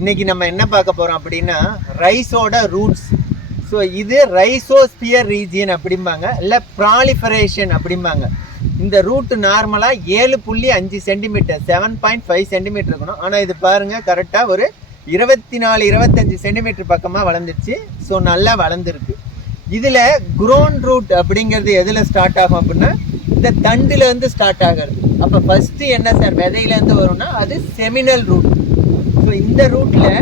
இன்னைக்கு நம்ம என்ன பார்க்க போறோம் அப்படின்னா ரைஸோட ரூட்ஸ். ஸோ இது ரைசோஸ்பியர் ரீஜியன் அப்படிம்பாங்க, இல்லை ப்ராலிஃபரேஷன் அப்படிம்பாங்க. இந்த ரூட் நார்மலாக 7.5 சென்டிமீட்டர் 7.5 சென்டிமீட்டர் இருக்கணும். ஆனால் இது பாருங்கள் கரெக்டாக ஒரு 24-25 சென்டிமீட்டர் பக்கமாக வளர்ந்துருச்சு. ஸோ நல்லா வளர்ந்துருக்கு. இதில் குரோன் ரூட் அப்படிங்கிறது எதில் ஸ்டார்ட் ஆகும் அப்படின்னா இந்த தண்டுலேருந்து ஸ்டார்ட் ஆகிறது. அப்போ ஃபஸ்ட்டு என்ன சார் விதையிலேருந்து வரும்னா அது செமினல் ரூட். ஸோ இந்த ரூட்டில்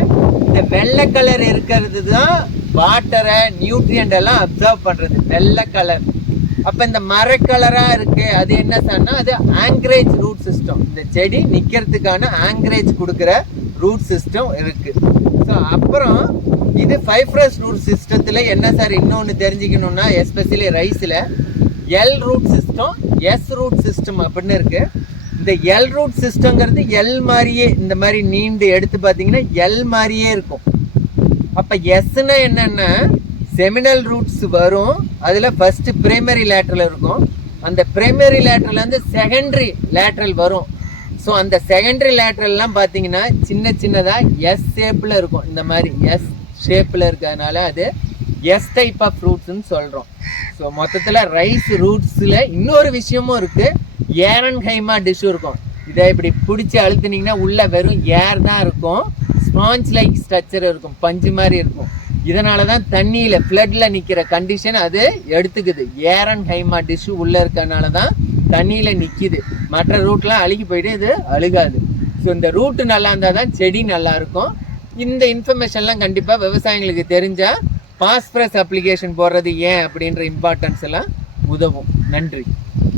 இந்த வெள்ளை கலர் இருக்கிறது தான் வாட்டரை நியூட்ரியண்ட் எல்லாம் அப்சர்வ் பண்ணுறது, வெள்ளை கலர். அப்போ இந்த மரக்கலராக இருக்குது அது என்ன சார்னா அது ஆங்கரேஜ் ரூட் சிஸ்டம். இந்த செடி நிற்கிறதுக்கான ஆங்கரேஜ் கொடுக்குற ரூட் சிஸ்டம் இருக்குது. ஸோ அப்புறம் இது ஃபைப்ரஸ் ரூட் சிஸ்டத்தில் என்ன சார் இன்னொன்று தெரிஞ்சுக்கணுன்னா எஸ்பெஷலி ரைஸில் L root system, S root system அப்படின்னு இருக்குது. இந்த எல் ரூட் சிஸ்டங்கிறது எல் மாதிரியே இந்த மாதிரி நீண்டு எடுத்து பார்த்தீங்கன்னா எல் மாதிரியே இருக்கும். அப்போ எஸ்ன்னா என்னென்னா செமினல் ரூட்ஸ் வரும். அதில் ஃபஸ்ட்டு பிரைமரி லேட்ரல் இருக்கும். அந்த பிரைமரி லேட்ரல்லேருந்து செகண்டரி லேட்ரல் வரும். ஸோ அந்த செகண்டரி லேட்ரல்லாம் பார்த்தீங்கன்னா சின்ன சின்னதாக எஸ் ஷேப்பில் இருக்கும். இந்த மாதிரி எஸ் ஷேப்பில் இருக்கிறதுனால அது எஸ் டைப் ஆஃப் ஃப்ரூட்ஸ்ன்னு சொல்கிறோம். ஸோ மொத்தத்தில் ரைஸ் ரூட்ஸில் இன்னொரு விஷயமும் இருக்குது, ஏரன்ஹைமா டிஷ்யூ இருக்கும். இதை இப்படி பிடிச்சி அழுத்துனீங்கன்னா உள்ள வெறும் ஏர் தான் இருக்கும், ஸ்பாஞ்ச் லைக் ஸ்ட்ரக்சர் இருக்கும், பஞ்சு மாதிரி இருக்கும். இதனால தான் தண்ணியில் ஃப்ளட்டில் நிற்கிற கண்டிஷன் அது எடுத்துக்குது. ஏரன்ஹைமா டிஷ்யூ உள்ளே இருக்கிறதுனால தான் தண்ணியில் நிற்கிது. மற்ற ரூட்லாம் அழுகி போயிட்டு இது அழுகாது. ஸோ இந்த ரூட்டு நல்லா இருந்தால் தான் செடி நல்லா இருக்கும். இந்த இன்ஃபர்மேஷன்லாம் கண்டிப்பாக விவசாயிகளுக்கு தெரிஞ்சால் பாஸ்பரஸ் அப்ளிகேஷன் போடுறது ஏன் அப்படின்ற இம்பார்ட்டன்ஸ் எல்லாம் உதவும். நன்றி.